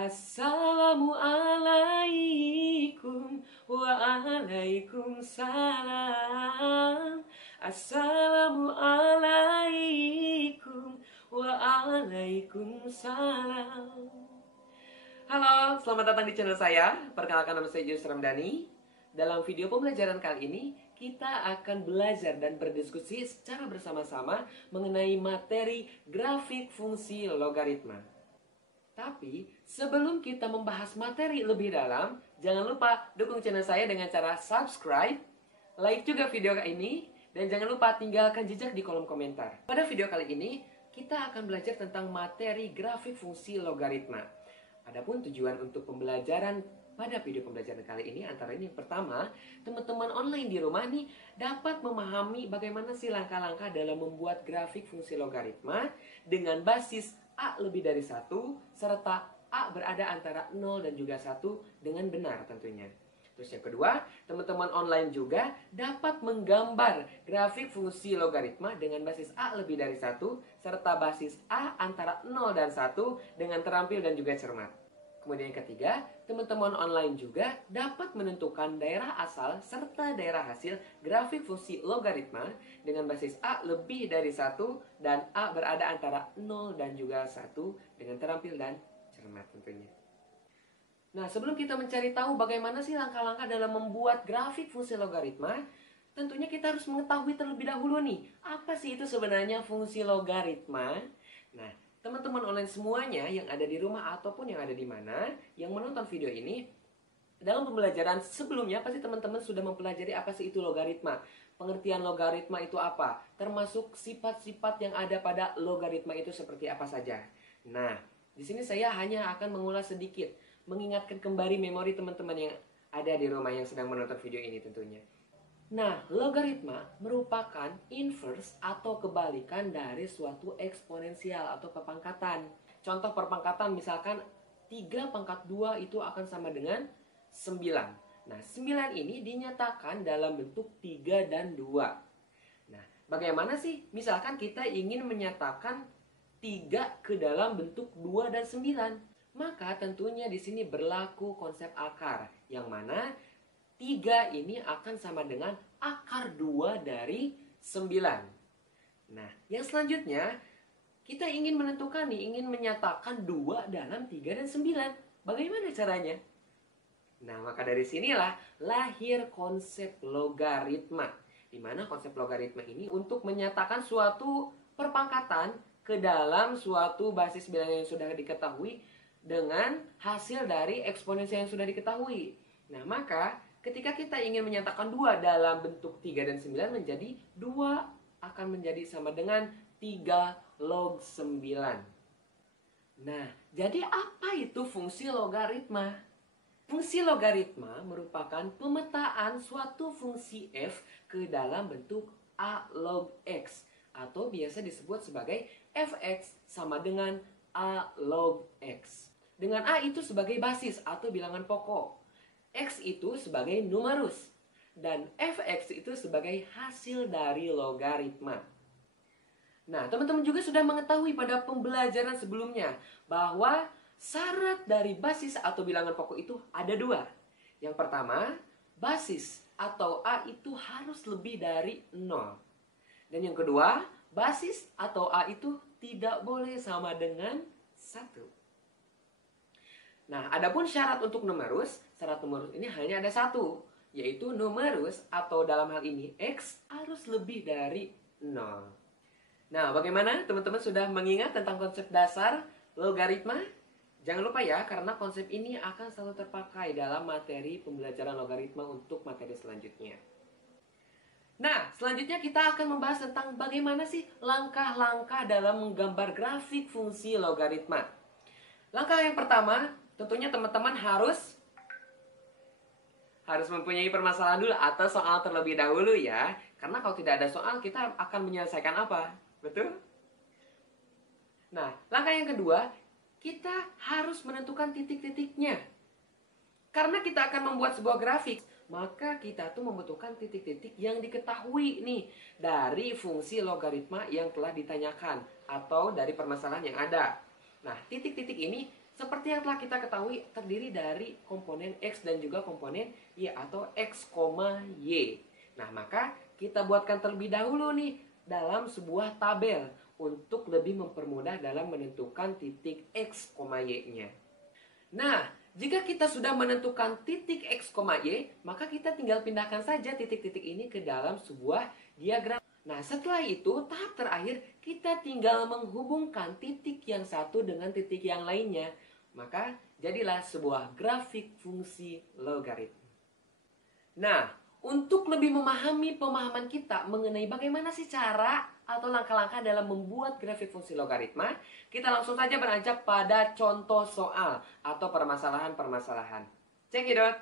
Assalamualaikum waalaikumsalam. Assalamualaikum waalaikumsalam. Halo, selamat datang di channel saya. Perkenalkan, nama saya Yusuf Ramdhani. Dalam video pembelajaran kali ini, kita akan belajar dan berdiskusi secara bersama-sama mengenai materi grafik fungsi logaritma. Tapi, sebelum kita membahas materi lebih dalam, jangan lupa dukung channel saya dengan cara subscribe, like juga video ini, dan jangan lupa tinggalkan jejak di kolom komentar. Pada video kali ini, kita akan belajar tentang materi grafik fungsi logaritma. Adapun tujuan untuk pembelajaran pada video pembelajaran kali ini antara ini, yang pertama, teman-teman online di rumah nih dapat memahami bagaimana sih langkah-langkah dalam membuat grafik fungsi logaritma dengan basis A lebih dari 1 serta A berada antara 0 dan juga 1 dengan benar tentunya. Terus yang kedua, teman-teman online juga dapat menggambar grafik fungsi logaritma dengan basis A lebih dari 1 serta basis A antara 0 dan 1 dengan terampil dan juga cermat. Kemudian yang ketiga, teman-teman online juga dapat menentukan daerah asal serta daerah hasil grafik fungsi logaritma dengan basis A lebih dari 1 dan A berada antara 0 dan juga 1 dengan terampil dan cermat tentunya. Nah, sebelum kita mencari tahu bagaimana sih langkah-langkah dalam membuat grafik fungsi logaritma, tentunya kita harus mengetahui terlebih dahulu nih, apa sih itu sebenarnya fungsi logaritma? Nah, teman-teman online semuanya yang ada di rumah ataupun yang ada di mana yang menonton video ini, dalam pembelajaran sebelumnya pasti teman-teman sudah mempelajari apa sih itu logaritma. Pengertian logaritma itu apa? Termasuk sifat-sifat yang ada pada logaritma itu seperti apa saja. Nah, di sini saya hanya akan mengulas sedikit, mengingatkan kembali memori teman-teman yang ada di rumah yang sedang menonton video ini tentunya. Nah, logaritma merupakan inverse atau kebalikan dari suatu eksponensial atau kepangkatan. Contoh perpangkatan misalkan 3 pangkat 2 itu akan sama dengan 9. Nah, 9 ini dinyatakan dalam bentuk 3 dan 2. Nah, bagaimana sih? Misalkan kita ingin menyatakan 3 ke dalam bentuk 2 dan 9. Maka tentunya di sini berlaku konsep akar, yang mana 3 ini akan sama dengan akar 2 dari 9. Nah, yang selanjutnya, kita ingin menentukan nih, ingin menyatakan 2 dalam 3 dan 9. Bagaimana caranya? Nah, maka dari sinilah lahir konsep logaritma. Di mana konsep logaritma ini untuk menyatakan suatu perpangkatan ke dalam suatu basis bilangan yang sudah diketahui dengan hasil dari eksponensial yang sudah diketahui. Nah, maka ketika kita ingin menyatakan 2 dalam bentuk 3 dan 9 menjadi 2 akan menjadi sama dengan 3 log 9. Nah, jadi apa itu fungsi logaritma? Fungsi logaritma merupakan pemetaan suatu fungsi f ke dalam bentuk a log x atau biasa disebut sebagai fx sama dengan a log x. Dengan a itu sebagai basis atau bilangan pokok, x itu sebagai numerus, dan fx itu sebagai hasil dari logaritma. Nah, teman-teman juga sudah mengetahui pada pembelajaran sebelumnya bahwa syarat dari basis atau bilangan pokok itu ada 2. Yang pertama, basis atau a itu harus lebih dari 0. Dan yang kedua, basis atau a itu tidak boleh sama dengan 1. Nah, adapun syarat untuk numerus, syarat numerus ini hanya ada 1, yaitu numerus atau dalam hal ini x harus lebih dari 0. Nah, bagaimana teman-teman sudah mengingat tentang konsep dasar logaritma? Jangan lupa ya, karena konsep ini akan selalu terpakai dalam materi pembelajaran logaritma untuk materi selanjutnya. Nah, selanjutnya kita akan membahas tentang bagaimana sih langkah-langkah dalam menggambar grafik fungsi logaritma. Langkah yang pertama, tentunya teman-teman harus mempunyai permasalahan dulu atau soal terlebih dahulu ya. Karena kalau tidak ada soal, kita akan menyelesaikan apa? Betul? Nah, langkah yang kedua, kita harus menentukan titik-titiknya. Karena kita akan membuat sebuah grafik, maka kita tuh membutuhkan titik-titik yang diketahui nih dari fungsi logaritma yang telah ditanyakan atau dari permasalahan yang ada. Nah, titik-titik ini Seperti yang telah kita ketahui, terdiri dari komponen X dan juga komponen Y atau X, Y. Nah, maka kita buatkan terlebih dahulu nih dalam sebuah tabel untuk lebih mempermudah dalam menentukan titik X, Y-nya. Nah, jika kita sudah menentukan titik X, Y, maka kita tinggal pindahkan saja titik-titik ini ke dalam sebuah diagram. Nah, setelah itu, tahap terakhir, kita tinggal menghubungkan titik yang satu dengan titik yang lainnya. Maka, jadilah sebuah grafik fungsi logaritma. Nah, untuk lebih memahami pemahaman kita mengenai bagaimana sih cara atau langkah-langkah dalam membuat grafik fungsi logaritma, kita langsung saja beranjak pada contoh soal atau permasalahan-permasalahan. Cekidot!